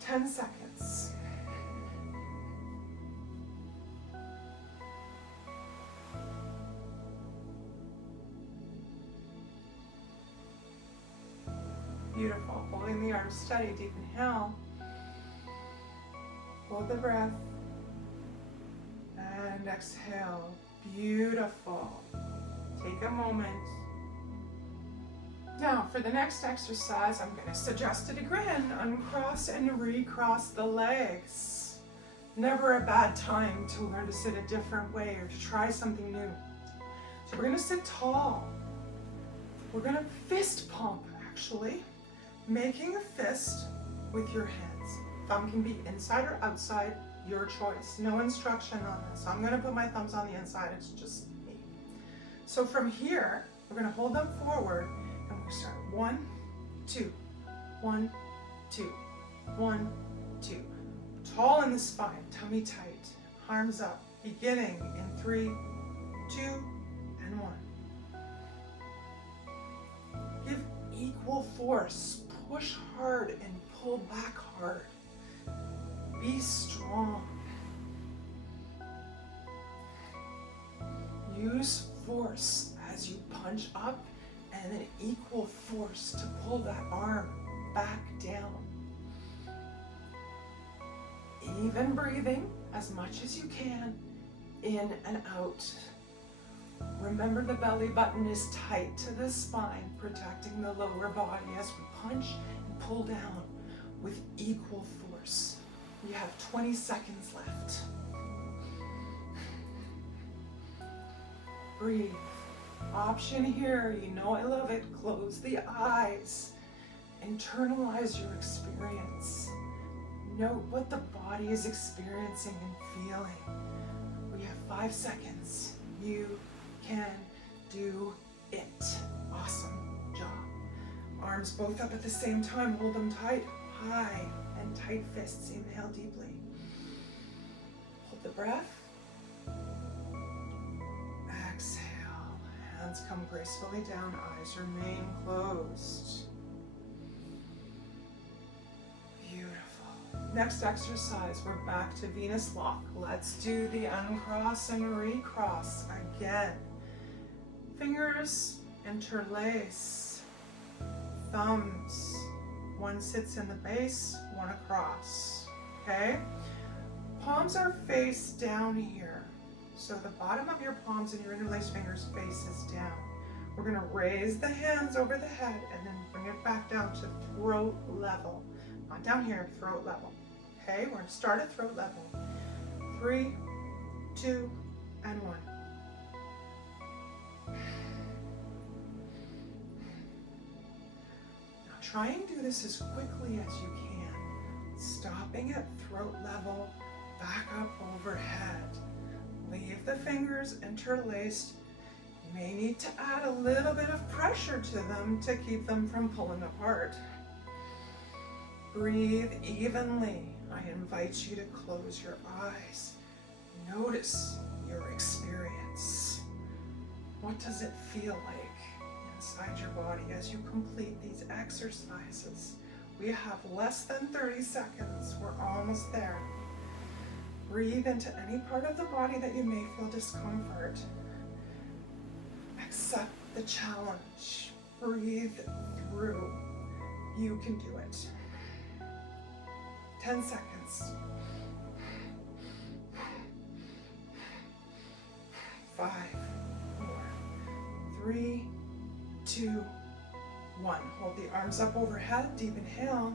Ten seconds. Beautiful. Holding the arms steady, deep inhale. Hold the breath. And exhale. Beautiful. Take a moment. Now, for the next exercise, I'm going to suggest it again. Uncross and recross the legs. Never a bad time to learn to sit a different way or to try something new. So we're going to sit tall. We're going to fist pump, actually. Making a fist with your hands. Thumb can be inside or outside, your choice. No instruction on this. I'm going to put my thumbs on the inside, it's just me. So from here, we're going to hold them forward and we'll start 1, 2, 1, 2, 1, 2. Tall in the spine, tummy tight, arms up, beginning in 3, 2, and 1. Give equal force. Push hard and pull back hard. Be strong. Use force as you punch up and an equal force to pull that arm back down. Even breathing as much as you can, in and out. Remember, the belly button is tight to the spine, protecting the lower body as we punch and pull down with equal force. We have 20 seconds left. Breathe. Option here, you know I love it. Close the eyes. Internalize your experience. Note what the body is experiencing and feeling. We have 5 seconds. You can do it. Awesome job. Arms both up at the same time. Hold them tight. High and tight fists. Inhale deeply. Hold the breath. Exhale. Hands come gracefully down. Eyes remain closed. Beautiful. Next exercise, we're back to Venus lock. Let's do the uncross and recross again. Fingers interlace. Thumbs. One sits in the base, one across. Okay? Palms are face down here. So the bottom of your palms and your interlaced fingers faces down. We're going to raise the hands over the head and then bring it back down to throat level. Not down here, throat level. Okay, we're going to start at throat level. 3, 2, and 1. Now try and do this as quickly as you can. Stopping at throat level, back up overhead. Leave the fingers interlaced. You may need to add a little bit of pressure to them to keep them from pulling apart. Breathe evenly. I invite you to close your eyes. Notice your experience. What does it feel like inside your body as you complete these exercises? We have less than 30 seconds. We're almost there. Breathe into any part of the body that you may feel discomfort. Accept the challenge. Breathe through. You can do it. 10 seconds. 5, 4, 3, 2, 1. Hold the arms up overhead. Deep inhale.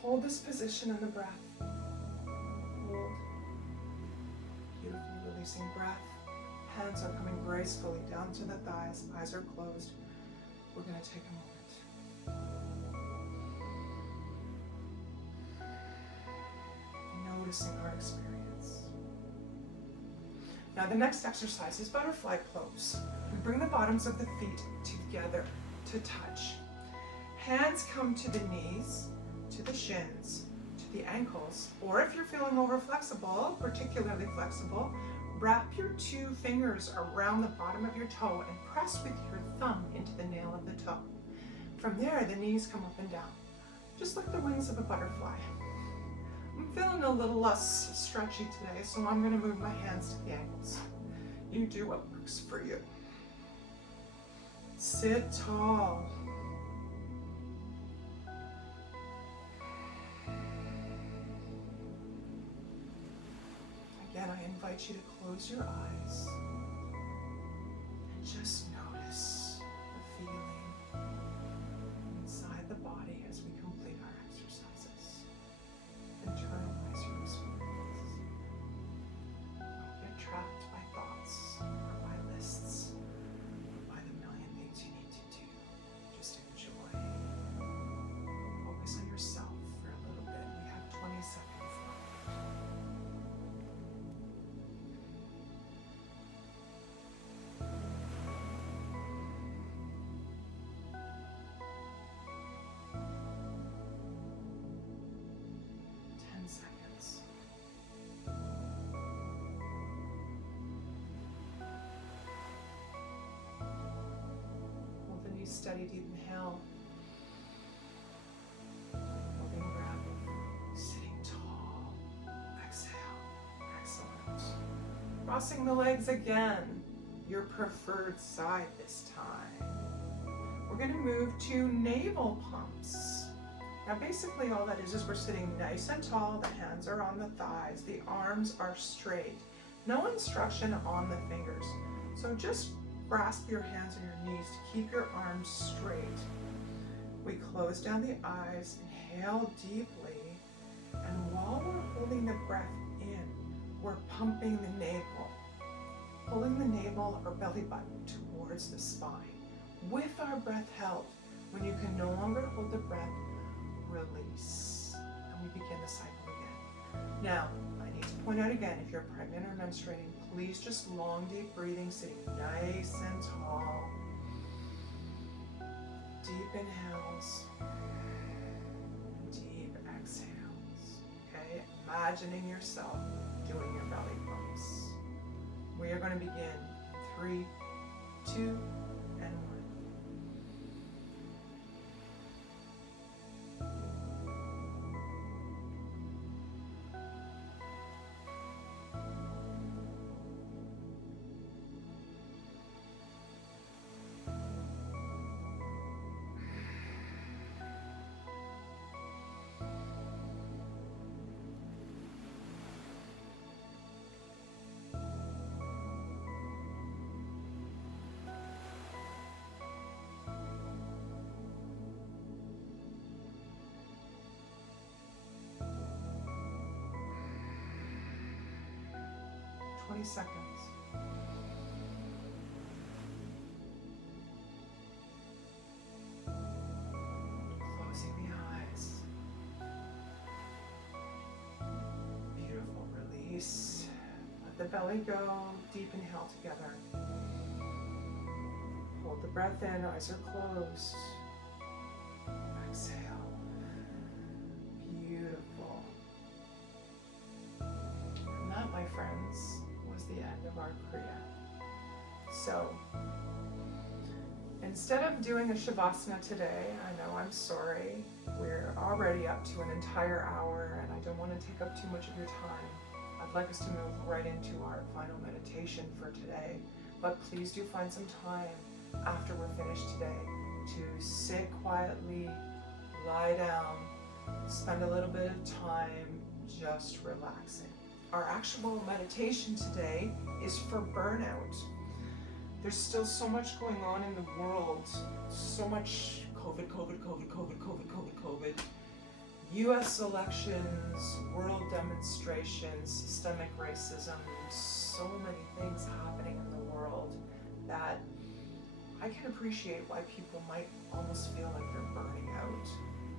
Hold this position in the breath. Hold. Beautiful releasing breath. Hands are coming gracefully down to the thighs. Eyes are closed. We're going to take a moment. Noticing our experience. Now the next exercise is butterfly pose. We bring the bottoms of the feet together to touch. Hands come to the knees, to the shins, to the ankles, or if you're feeling over flexible, particularly flexible, wrap your 2 fingers around the bottom of your toe and press with your thumb into the nail of the toe. From there, the knees come up and down, just like the wings of a butterfly. I'm feeling a little less stretchy today, so I'm going to move my hands to the ankles. You do what works for you. Sit tall. Again, I invite you to close your eyes and just notice the feeling inside the body as we complete our exercises. Internalize your experience. Don't get trapped by thoughts or by lists or by the million things you need to do. Just enjoy. Focus on yourself for a little bit. We have 20 seconds left. Steady, deep inhale. Holding breath. Sitting tall. Exhale. Excellent. Crossing the legs again. Your preferred side this time. We're going to move to navel pumps. Now basically all that is we're sitting nice and tall. The hands are on the thighs. The arms are straight. No instruction on the fingers. So just grasp your hands on your knees to keep your arms straight. We close down the eyes, inhale deeply, and while we're holding the breath in, we're pumping the navel, pulling the navel or belly button towards the spine. With our breath held, when you can no longer hold the breath, release. And we begin the cycle again. Now, I need to point out again, if you're pregnant or menstruating, please just long, deep breathing, sitting nice and tall. Deep inhales, deep exhales. Okay, imagining yourself doing your belly pumps. We are going to begin in 3, 2, and 1. 20 seconds. Closing the eyes. belly go. Deep inhale together. Hold the breath in, eyes are closed. Exhale. Beautiful. And that, my friends, was the end of our kriya. So, instead of doing a shavasana today, I know, I'm sorry, we're already up to an entire hour and I don't want to take up too much of your time. I'd like us to move right into our final meditation for today, but please do find some time after we're finished today to sit quietly, lie down, spend a little bit of time just relaxing. Our actual meditation today is for burnout. There's still so much going on in the world, so much COVID. US elections, world demonstrations, systemic racism, so many things happening in the world that I can appreciate why people might almost feel like they're burning out.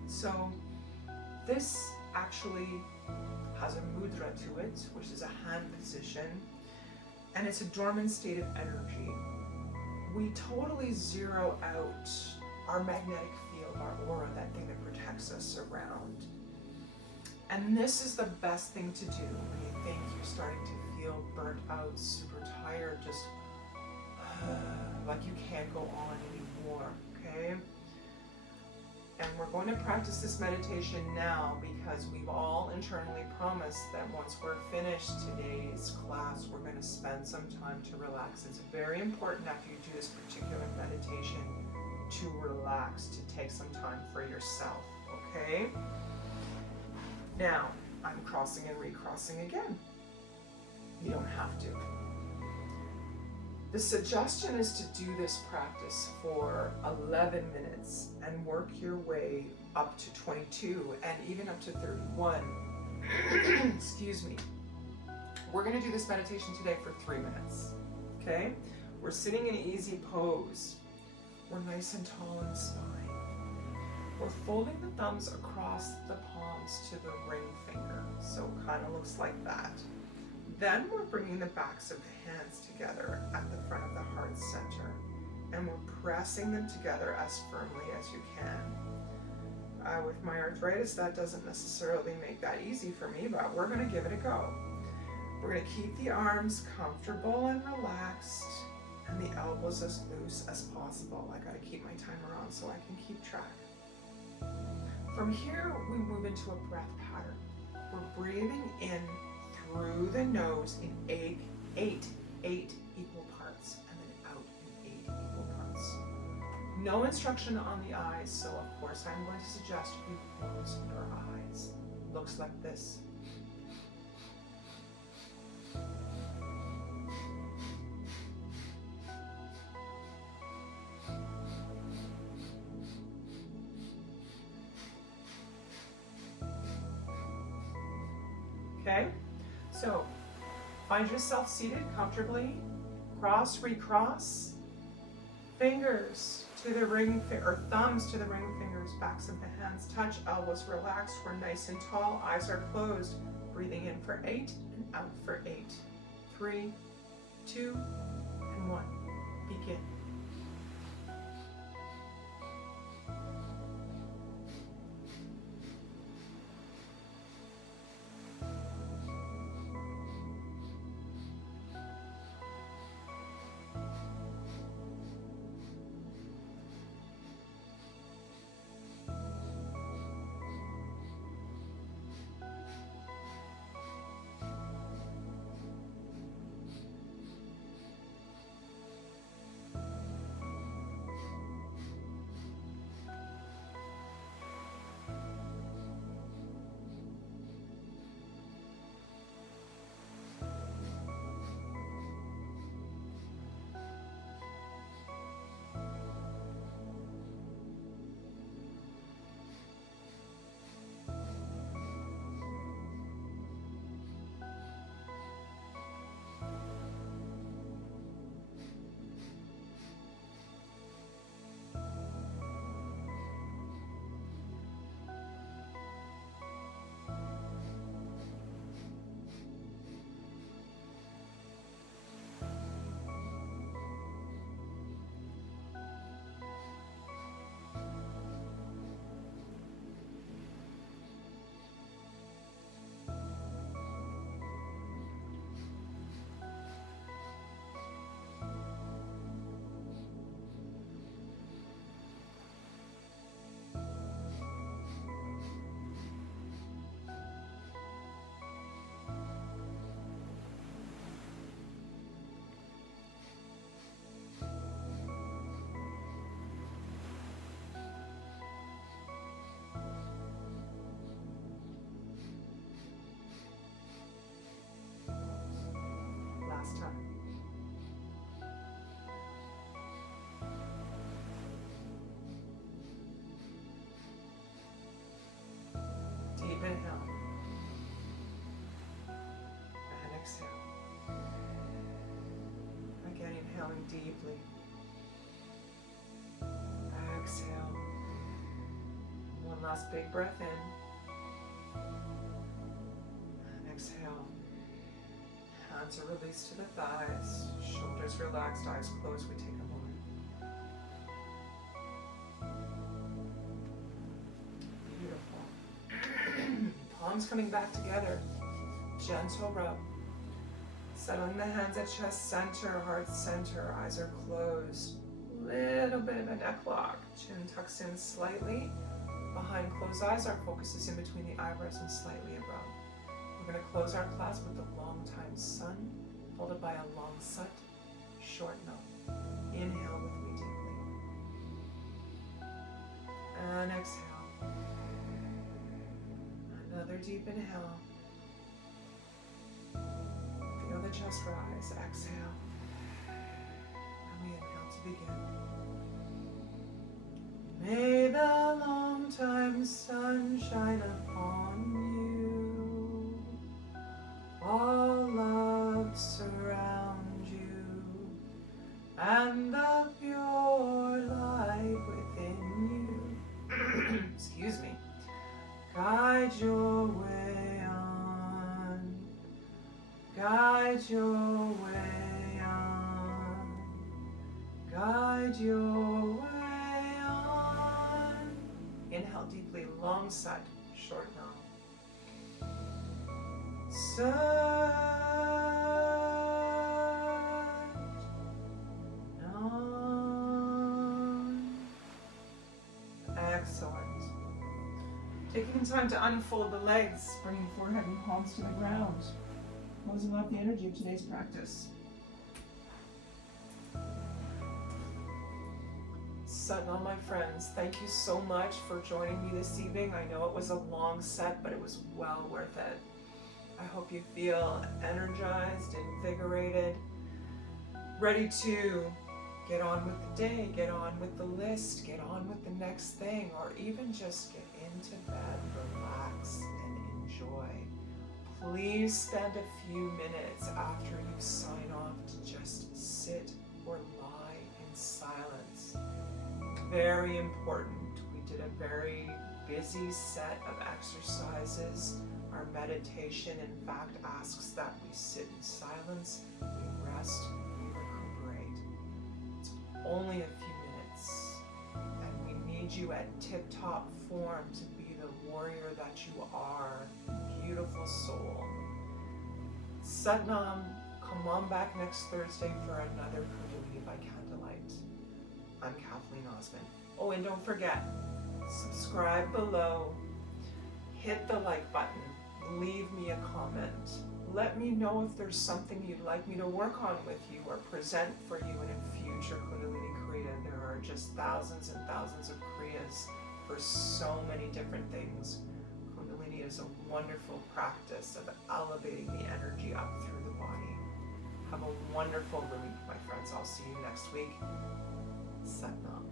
So this actually has a mudra to it, which is a hand position, and it's a dormant state of energy. We totally zero out our magnetic field, our aura, that thing that protects us around. And this is the best thing to do when you think you're starting to feel burnt out, super tired, just like you can't go on anymore, okay? And we're going to practice this meditation now because we've all internally promised that once we're finished today's class, we're going to spend some time to relax. It's very important after you do this particular meditation to relax, to take some time for yourself, okay? Now, I'm crossing and recrossing again. You don't have to. The suggestion is to do this practice for 11 minutes and work your way up to 22 and even up to 31. Excuse me. We're going to do this meditation today for 3 minutes, okay? We're sitting in easy pose. We're nice and tall in the spine. We're folding the thumbs across the palms to the ring finger, so it kind of looks like that. Then we're bringing the backs of the hands together at the front of the heart center, and we're pressing them together as firmly as you can. With my arthritis, that doesn't necessarily make that easy for me, but we're going to give it a go. We're going to keep the arms comfortable and relaxed, and the elbows as loose as possible. I got to keep my timer on so I can keep track. From here, we move into a breath pattern. We're breathing in through the nose in eight equal parts, and then out in 8 equal parts. No instruction on the eyes, so of course I'm going to suggest you close your eyes. Looks like this. Okay, so find yourself seated comfortably, cross, recross, fingers to the ring, or thumbs to the ring fingers, backs of the hands touch, elbows relaxed, we're nice and tall, eyes are closed, breathing in for 8 and out for 8. 3, 2, and 1, begin. last big breath in. And exhale. Hands are released to the thighs. Shoulders relaxed, eyes closed. We take a moment. Beautiful. Palms coming back together. Gentle rub. Settling the hands at chest center, heart center. Eyes are closed. Little bit of a neck lock. Chin tucks in slightly. Behind closed eyes, our focus is in between the eyebrows and slightly above. We're going to close our class with the long time sun, followed by a long sut, short no. Inhale with me deeply. And exhale. Another deep inhale. Feel the chest rise. Exhale. And we inhale to begin. May the long time sun shine upon you. All love surround you, and the pure light within you, excuse me, guide your way on, guide your way on, guide your way on. Inhale deeply, long side, short no. Sat, Nam. Excellent. Taking time to unfold the legs, bringing forehead and palms to the ground. Closing off the energy of today's practice. Satnam, my friends, thank you so much for joining me this evening. I know it was a long set, but it was well worth it. I hope you feel energized, invigorated, ready to get on with the day, get on with the list, get on with the next thing, or even just get into bed, relax, and enjoy. Please spend a few minutes after you sign off to just sit or lie in silence. Very important. We did a very busy set of exercises. Our meditation, in fact, asks that we sit in silence, we rest, we recuperate. It's only a few minutes, and we need you at tip-top form to be the warrior that you are, beautiful soul. Satnam, come on back next Thursday for another Kundalini by Candlelight. I'm Kathleen Osmond. Oh, and don't forget, subscribe below, hit the like button, leave me a comment. Let me know if there's something you'd like me to work on with you or present for you in a future Kundalini Kriya. There are just thousands and thousands of Kriyas for so many different things. Kundalini is a wonderful practice of elevating the energy up through the body. Have a wonderful week, my friends. I'll see you next week. Satnam.